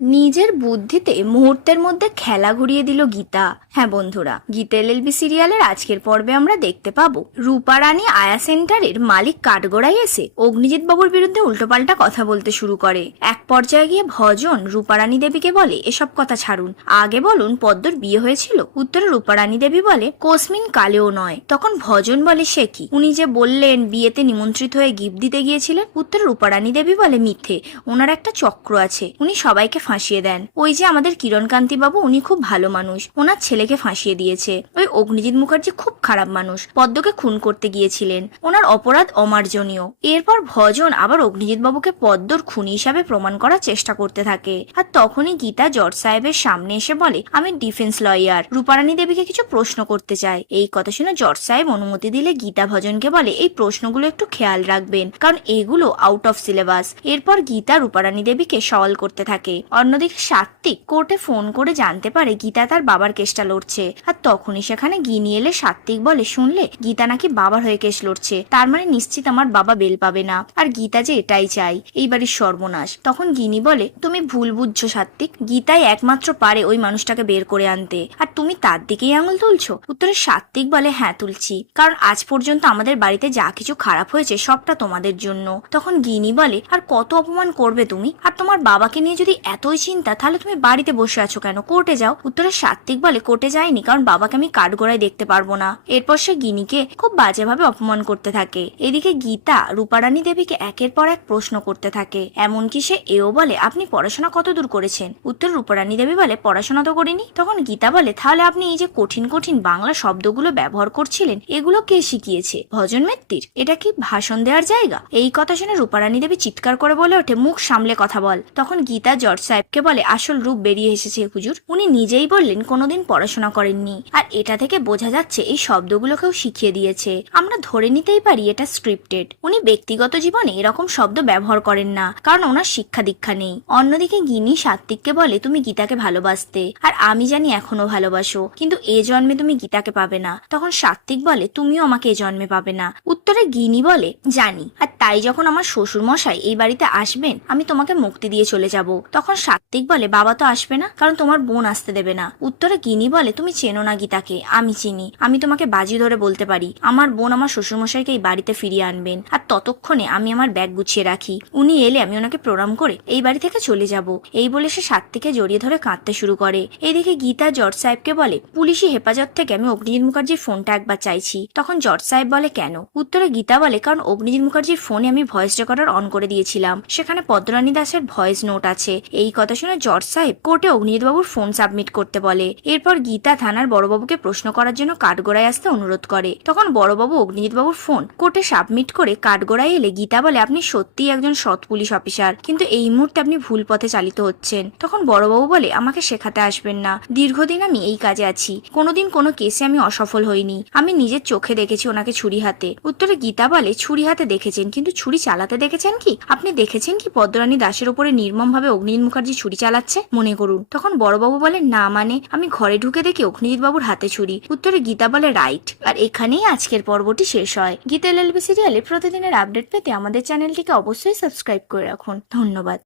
নিজের বুদ্ধিতে মুহূর্তের মধ্যে খেলা ঘুরিয়ে দিল গীতা। হ্যাঁ বন্ধুরা, গীতা এলএলবি সিরিয়ালের আজকের পর্বে আমরা দেখতে পাবো রূপা রানী আয়া সেন্টারের মালিক কাঠগড়ায় এসে অগ্নিজিৎ বাবুর বিরুদ্ধে উল্টোপাল্টা কথা বলতে শুরু করে। এক পর্যায়ে গিয়ে ভজন রূপা রানী দেবীকে বলে, এসব কথা ছাড়ুন, আগে বলুন পদ্মর বিয়ে হয়েছিল? উত্তরে রূপা রানী দেবী বলে, কোসমিন কালেও নয়। তখন ভজন বলে, সে কি, উনি যে বললেন বিয়েতে নিমন্ত্রিত হয়ে গিফট দিতে গিয়েছিলেন। উত্তরে রূপা রানী দেবী বলে, মিথ্যে, ওনার একটা চক্র আছে, উনি সবাইকে ফাঁসিয়ে দেন। ওই যে আমাদের কিরণকান্তি বাবু, উনি খুব ভালো মানুষ, ওনার ছেলেকে ফাঁসিয়ে দিয়েছে। ওই অগ্নিজিৎ মুখার্জি খুব খারাপ মানুষ, পদ্মকে খুন করতে গিয়েছিলেন, ওনার অপরাধ অমার্জনীয়। এরপর ভজন আবার অগ্নিজিৎ বাবুকে পদ্মর খুনি হিসাবে প্রমাণ করার চেষ্টা করতে থাকে। আর তখনই গীতা জজ সাহেবের সামনে এসে বলে, আমি ডিফেন্স লয়ার, রূপারানী দেবীকে কিছু প্রশ্ন করতে চাই। এই কথা শুনে জজ সাহেব অনুমতি দিলে গীতা ভজনকে বলে, এই প্রশ্নগুলো একটু খেয়াল রাখবেন, কারণ এগুলো আউট অফ সিলেবাস। এরপর গীতা রূপারানী দেবীকে সওয়াল করতে থাকে। অন্যদিকে সাত্ত্বিক কোর্টে ফোন করে জানতে পারে গীতা তার বাবার কেসটা লড়ছে। আর তখনই সেখানে গিনি এলে সাত্ত্বিক বলে, শুনলে গীতা নাকি বাবার হয়ে কেস লড়ছে, তার মানে নিশ্চিত আমার বাবা বেল পাবে না, আর গীতা যে এটাই চাই, এই বাড়ির সর্বনাশ। তখন গিনি বলে, তুমি ভুল বুঝছো সাত্ত্বিক, গীতাই একমাত্র পারে ওই মানুষটাকে বের করে আনতে, আর তুমি তার দিকেই আঙুল তুলছো। উত্তরে সাত্ত্বিক বলে, হ্যাঁ তুলছি, কারণ আজ পর্যন্ত আমাদের বাড়িতে যা কিছু খারাপ হয়েছে সবটা তোমাদের জন্য। তখন গিনি বলে, আর কত অপমান করবে তুমি, আর তোমার বাবাকে নিয়ে যদি এতই চিন্তা, তাহলে তুমি বাড়িতে বসে আছো কেন, কোর্টে যাও। উত্তরে সাত্ত্বিক বলে, কোর্টে যাইনি কারণ বাবাকে আমি কাঠগড়ায় দেখতে পারবো না। এরপর সে গিনিকে খুব বাজেভাবে অপমান করতে থাকে। এদিকে গীতা রূপারানী দেবীকে একের পর এক প্রশ্ন করতে থাকে, এমনকি সে এও বলে, আপনি পড়াশোনা কত দূর করেছেন? উত্তর রূপারানী দেবী বলে, পড়াশোনা তো করিনি। তখন গীতা বলে, তাহলে আপনি এই যে কঠিন কঠিন বাংলা শব্দগুলো ব্যবহার করছিলেন, এগুলো কে শিখিয়েছে? ভজন মিত্তির? এটা কি ভাষণ দেওয়ার জায়গা? এই কথা শুনে রূপারানী দেবী চিৎকার করে বলে ওঠে, মুখ সামলে কথা বল। তখন গীতা জজ সাহেবকে বলে, আসল রূপ বেরিয়ে এসেছে হুজুর, উনি নিজেই বললেন কোনোদিন পড়াশোনা করেননি, আর এটা থেকে বোঝা যাচ্ছে এই শব্দগুলোকেও শিখিয়ে দিয়েছে। আমরা ধরে নিতেই পারি এটা স্ক্রিপ্টেড। উনি ব্যক্তিগত জীবনে এরকম শব্দ ব্যবহার করেন না, কারণ ওনার শিক্ষা দীক্ষা নেই। অন্যদিকে গিনি সাত্ত্বিককে বলে, তুমি গীতাকে ভালোবাসতে, আর আমি জানি এখনো ভালোবাসো, কিন্তু এ জন্মে তুমি গীতাকে পাবে না। তখন সাত্ত্বিক বলে, তুমিও আমাকে এ জন্মে পাবে না। উত্তরে গিনি বলে, জানি, আর তাই যখন আমার শ্বশুর মশাই এই বাড়িতে আসবেন, আমি তোমাকে মুক্তি দিয়ে চলে যাব। তখন সাত্ত্বিক বলে, বাবা তো আসবে না, কারণ তোমার বোন আসতে দেবে না। উত্তরে গিনি বলে, তুমি চেনো না গীতাকে, আমি চিনি, আমি তোমাকে বাজি ধরে বলতে পারি আমার বোন আমার শ্বশুরমশাইকে এই বাড়িতে ফিরিয়ে আনবেন, আর ততক্ষণে আমি আমার ব্যাগ গুছিয়ে রাখি, উনি এলে আমি ওনাকে প্রণাম করে এই বাড়ি থেকে চলে যাব। এই বলে সে সাত্ত্বিককে জড়িয়ে ধরে কাঁদতে শুরু করে। এইদিকে গীতা জজ সাহেবকে বলে, পুলিশি হেফাজত থেকে আমি অগ্নিজিৎ মুখার্জির ফোনটা একবার চাইছি। তখন জজ সাহেব বলে, কেন? উত্তরে গীতা বলে, কারণ অগ্নিজিৎ মুখার্জির ফোনে আমি ভয়েস রেকর্ডার অন করে দিয়েছিলাম, সেখানে পদ্মরানী দাসের ভয়েস নোট আছে। এই কথা শুনে জজ সাহেব কোর্টে অগ্নিজিৎ বাবুর ফোন সাবমিট করতে বলে। এরপর গীতা থানার বড়বাবুকে প্রশ্ন করার জন্য কাঠগড়ায় আসতে অনুরোধ করে। তখন বড়বাবু অগ্নিজিৎ বাবুর ফোন কোর্টে সাবমিট করে কাঠগড়ায় এলে গীতা বলে, আপনি সত্যিই একজন সৎ পুলিশ অফিসার, কিন্তু এই মুহূর্তে আপনি ভুল পথে চালিত হচ্ছেন। তখন বড়বাবু বলে, আমাকে শেখাতে আসবেন না, দীর্ঘদিন আমি এই কাজে আছি, কোনোদিন কোনো কেসে আমি অসফল হইনি, আমি নিজের চোখে দেখেছি ওনাকে ছুরি হাতে। উত্তরে গীতা বলে, ছুরি হাতে দেখেছেন, কিন্তু ছুরি চালাতে দেখেছেন কি? আপনি দেখেছেন কি পদ্মরানী দাসের উপরে নির্মম ভাবে অগ্নিজিৎ মুখার্জি ছুরি চালাচ্ছে? মনে করুন। তখন বড়বাবু বলে, না মানে আমি ঘরে ঢুকে দেখি অগ্নিজিৎ বাবুর হাতে ছুরি। উত্তরে গীতা বলে, রাইট। আর এখানেই আজকের পর্বটি শেষ হয়। গীতা এলএলবি সিরিয়ালে প্রতিদিনের আপডেট পেতে আমাদের চ্যানেলটিকে অবশ্যই সাবস্ক্রাইব করে রাখুন। ধন্যবাদ।